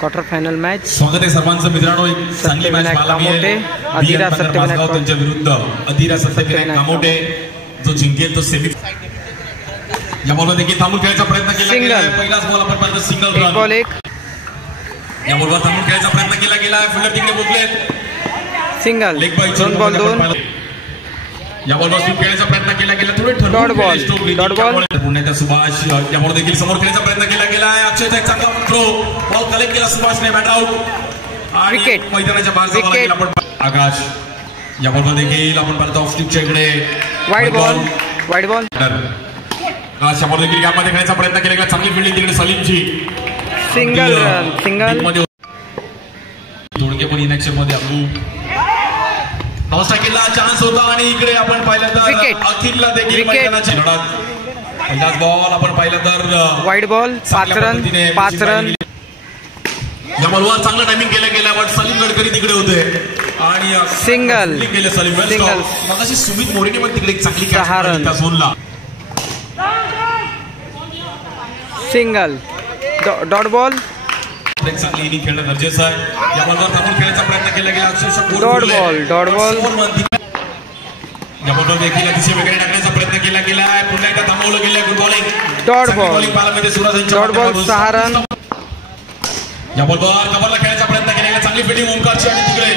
Quarter final match. स्वागत आहे सर्वांचं मित्रांनो. एक चांगली मॅच पाहायला मिळेल. अधीरा सत्यविनायक त्यांच्या विरुद्ध अधीरा सत्यविनायक कामोटे जो जिंकेल तो सेमी. या बॉलवर देखील थांबून खेळायचा प्रयत्न केला गेला. पहिलाच बॉल आपण पाहिलं सिंगल रन. बॉल एक. या बॉलवर थांबून खेळायचा प्रयत्न केला गेला. फिल्डर तिकडे पोहोचलेत. सिंगल. Leg bye 2 ball 2. या बॉलवर खेळायचा प्रयत्न केला गेला. थोडे डॉट बॉल. Dot ball. पुण्याच्या सुभाष या बॉल देखील समोर खेळायचा प्रयत्न केला गेला. अक्षयचा एक चांगला थ्रो. बॉल कलेक्ट केला सुभाषने. Bat out. विकेट. मैदानाच्या बाहेर आपण आकाश या बॉलवर देखील आपण पाहतो ऑफ स्टिकच्या इकडे wide ball. Wide ball. Akash या बॉल देखील गॅपमध्ये खेळायचा प्रयत्न केला गेला. चांगली फिल्डिंग तिकडे सलीमची. Single run. सिंगल. थोडके पण इनॅक्शन मध्ये अबू नवस्टाकीला चान्स होता आणि इकडे आपण पाहिलं तर अखिलला देखील मैदानाची लढत. पहिलाच बॉल आपण पाहिलं तर वाईड बॉल. 5 रन. 5 रन. या बॉलवर चांगलं टायमिंग केलं गेलं पण सलीम गडकरी तिकडे होते आणि सिंगल केले सलीम. सिंगल. मगाशी सुमित मोरेने पण तिकडे एक चांगली 6 रन. त्या झोनला. सिंगल. Dot ball. एक चांगली इनिंग खेळणं गरजेचं आहे. या बॉलवर थांबून खेळायचा प्रयत्न केला गेला. अक्षरशः डॉट बॉल. Dot ball. या बॉलवर देखील अतिशय वेगळे टाकण्याचा प्रयत्न केला गेला आहे. पुन्हा एकदा थांबवलं गेलं. Good bowling. Dot ball. Dot ball. 6 run. या बॉलवर कव्हरला खेळायचा प्रयत्न केला गेला. चांगली फिल्डिंग ओमकारची आणि तिकडे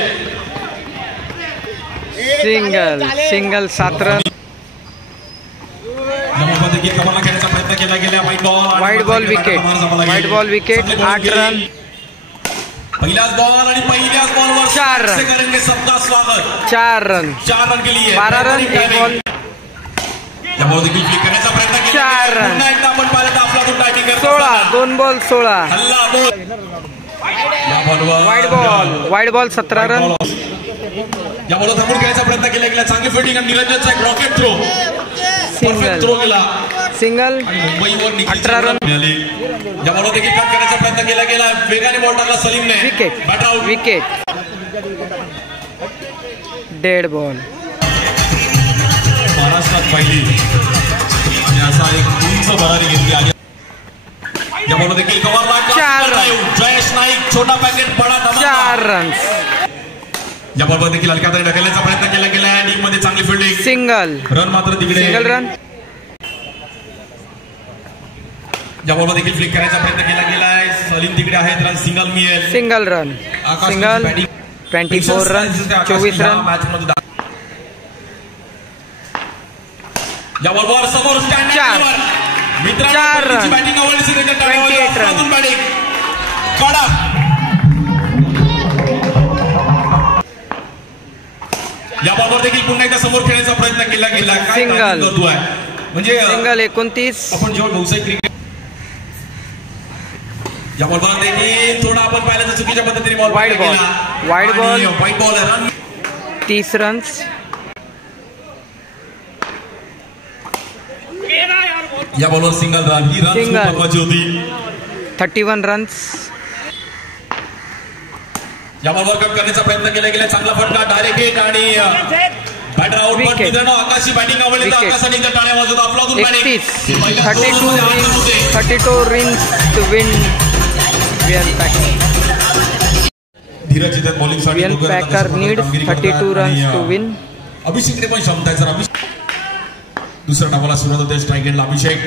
सिंगल. सिंगल. 7 रन. या बॉलवर देखील कव्हरला खेळायचा प्रयत्न केला गेला. Wide ball. Wide ball wicket. Wide ball wicket. 8 run. पहिलाच बॉल आणि पहिल्याच बॉलवर 4 रन. करेंगे सबका स्वागत. 4 रन. 4 रन के लिए 12 रन. 1 बॉल. या बॉल देखील फ्लिक करण्याचा प्रयत्न केला. 4 रन. पुन्हा एकदा आपण पाहिलं तर आपला तो टायमिंग करतो. 16. 2 बॉल 16. हल्ला बॉल. या बॉलवर wide ball. Wide ball. 17 run. या बॉलवर थांबून खेळायचा प्रयत्न केला गेला. चांगली फिल्डिंग आणि निरंजनचा एक रॉकेट थ्रो. सिंगल. थ्रो गेला. सिंगल. आणि मुंबईवर 18 रन. या बॉलवर देखील कट करण्याचा प्रयत्न केला गेला. वेगाने बॉल टाकला सलीमने. Wicket. Bat out. Wicket. Dead ball. महाराष्ट्रात पहिली आणि असा एक उंच भरारी घेतली आहे. या बॉलवर देखील कव्हरला 4 रन. जयेश नाईक छोटा पॅकेट बडा धमाका. 4 रन. या बॉलवर देखील हलक्या हाताने ढकलण्याचा प्रयत्न केला गेला. टीम मध्ये चांगली फिल्डिंग. सिंगल. रन मात्र तिकडे. Single run. या बॉलवर देखील फ्लिक करायचा प्रयत्न केला गेलाय. सलीम तिकडे आहेत. रन सिंगल मिळेल. Single run. Single. 24 run. 24 run. या बॉलवर समोर स्टँड. 4 रन. बॅटिंग आवडली. 28 रन. काढा. या बॉलवर देखील पुन्हा एकदा समोर खेळण्याचा प्रयत्न केला गेला. सिंगल. म्हणजे सिंगल. 29. आपण जेव्हा व्यावसायिक क्रिकेट या बॉलवर देखील थोडा आपण पाहिलं तर चुकीच्या पद्धतीने ball. Wide ball. Wide ball. Wide ball. Run 30 runs. या बॉलवर सिंगल रन. ही रन खूप महत्वाची होती. 31 रन्स. या बॉलवर कट करण्याचा प्रयत्न केला गेला. चांगला फटका. डायरेक्ट हिट आणि बॅटर आउट. पण मित्रांनो आकाशी बॅटिंग आवडली तर आकाशाने एकदा टाळ्या वाजवत आपला 32 रन्स टू विन. धीरज इथे बॉलिंग साठी Packer needs 32 runs to win. अभिषेकने पण क्षमता आहे सर. अभिषेक दुसऱ्या डावाला सुरुवात होते. स्ट्राईक एंडला अभिषेक.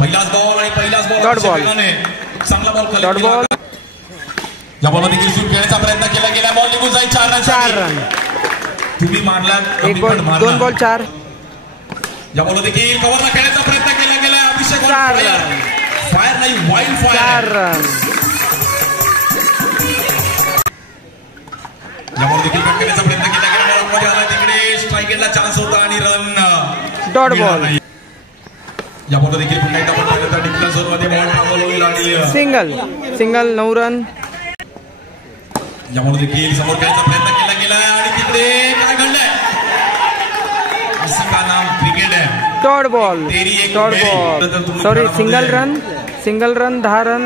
पहिलाच बॉल आणि पहिलाच बॉल. Dot ball. चांगला बॉल. Dot ball. या बॉलवर देखील स्वीप खेळण्याचा प्रयत्न केला गेला. बॉल निघून जाईल. 4 रन. तुम्ही मारला. 1 बॉल. 2 बॉल 4. या बॉलवर देखील कव्हरला खेळण्याचा प्रयत्न केला गेला. अभिषेक 4 रन. फायर नाही वाईल्ड फायर. 4 रन. या बॉल देखील कट करण्याचा प्रयत्न केला गेला. बॉलमध्ये आला तिकडे स्ट्राईक एंडला चान्स होता आणि रन. Dot ball. या बॉलवर देखील पुन्हा एकदा आपण पाहिलं तर डिक्लेअर झोन मध्ये बॉल ट्रॅव्हल होईल आणि सिंगल. सिंगल. 9 रन. या बॉल देखील समोर खेळण्याचा प्रयत्न केला गेला आणि तिकडे काय घडलंय. इसका नाम क्रिकेट आहे. Dot ball. Dot ball. Sorry. Single run. Single run. 10 run.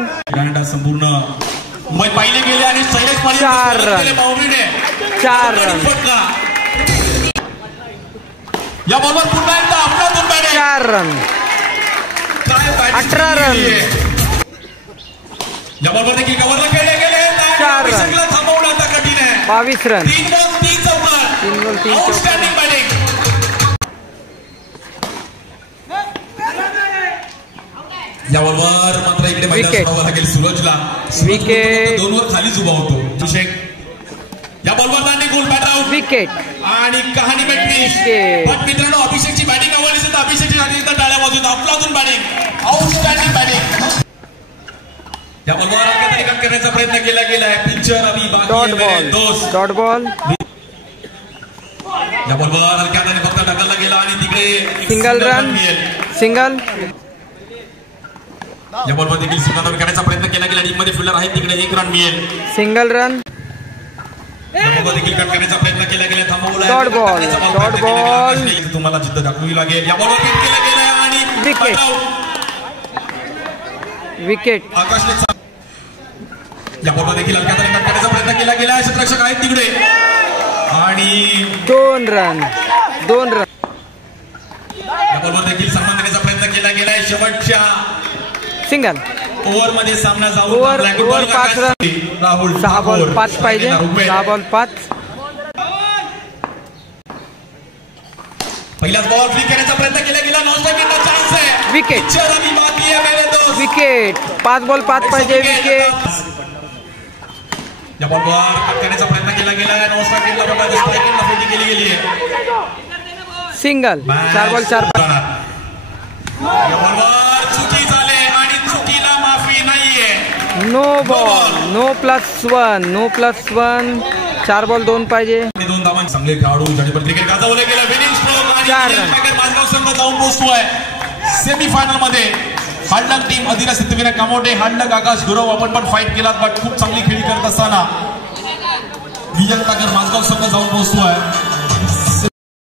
संपूर्ण पाहिले गेले आणि 4 रन. 4 रन. या बॉलवर पुन्हा एकदा आपला 4 रन. 18 रन. या बॉलवर देखील कव्हरला खेळले गेले. 4 रन. थांबवणं आता कठीण आहे. 22 रन. 3 बॉल 3 चौकार. Outstanding batting. या बॉलवर मात्र इकडे मैदान सोडावं लागेल सूरजला. विकेट. 2 वर खालीच उभा होतो अभिषेक. या बॉलवर दांडी गोल बॅट आउट. विकेट आणि कहाणी फिनिश. पण मित्रांनो अभिषेकची बॅटिंग आवडली तर अभिषेकची टाळ्या वाजवून आपला बॅटिंग. Outstanding batting. या बॉलवर हलक्या तरी कट करण्याचा प्रयत्न केला गेलाय. पिक्चर अभी बाकी डॉट आहे बॉल. मेरे दोस्त. Dot ball. या बॉलवर हलक्या हाताने फक्त ढकलला गेला आणि तिकडे सिंगल रन. सिंगल. या बॉलवर देखील सीमांकन करण्याचा प्रयत्न केला गेला. टीम मध्ये फिल्डर आहे तिकडे 1 रन मिळेल. Single run. या बॉलवर देखील कट करण्याचा प्रयत्न केला गेला. थांबवला. Dot ball. Dot ball. तुम्हाला जिद्द दाखवावी लागेल. या बॉलवर हिट केला गेला आणि विकेट. विकेट. आकाशने या बॉलवर देखील हलक्या हाताने कट करण्याचा प्रयत्न केला गेला. क्षेत्ररक्षक आहेत तिकडे आणि 2 रन. 2 रन. या बॉलवर देखील सन्मान देण्याचा प्रयत्न केला गेलाय. शेवटच्या सिंगल. ओव्हर मध्ये सामना जाऊन ओव्हर 5 रन. राहुल 6 बॉल 5 पाहिजे. 6 बॉल 5. पहिलाच बॉल फ्लिक करण्याचा प्रयत्न केला गेला. नॉन स्ट्राइकचा चान्स आहे. विकेट. चरणी बाकी आहे मेरे दोस्त. विकेट. 5 बॉल 5 पाहिजे. विकेट. या बॉलवर कट करण्याचा प्रयत्न केला गेला. नॉन स्ट्राइकला बॉलला स्ट्राइकला फिल्डिंग केली गेली आहे. सिंगल. 4 बॉल 4. या बॉलवर चुकी झाले आणि चुकीला माफी नाहीये. No ball. No +1. No +1. 4 ball 2 पाहिजे. 2 धावांचे चांगले खेळाडू ज्यांनी क्रिकेट गाजवले गेलं. विनिंग स्ट्रोक आणि माझगाव संघ जाऊन पोहोचतोय सेमीफायनल मध्ये. हाडलक टीम अधिरा सिद्धविनायक कामोटे, हाडलक आकाश गुरव. आपण पण फाईट केलात बट खूप चांगली खेळी करत असताना विजय ताकर माझगाव संघ जाऊन पोहोचतोय.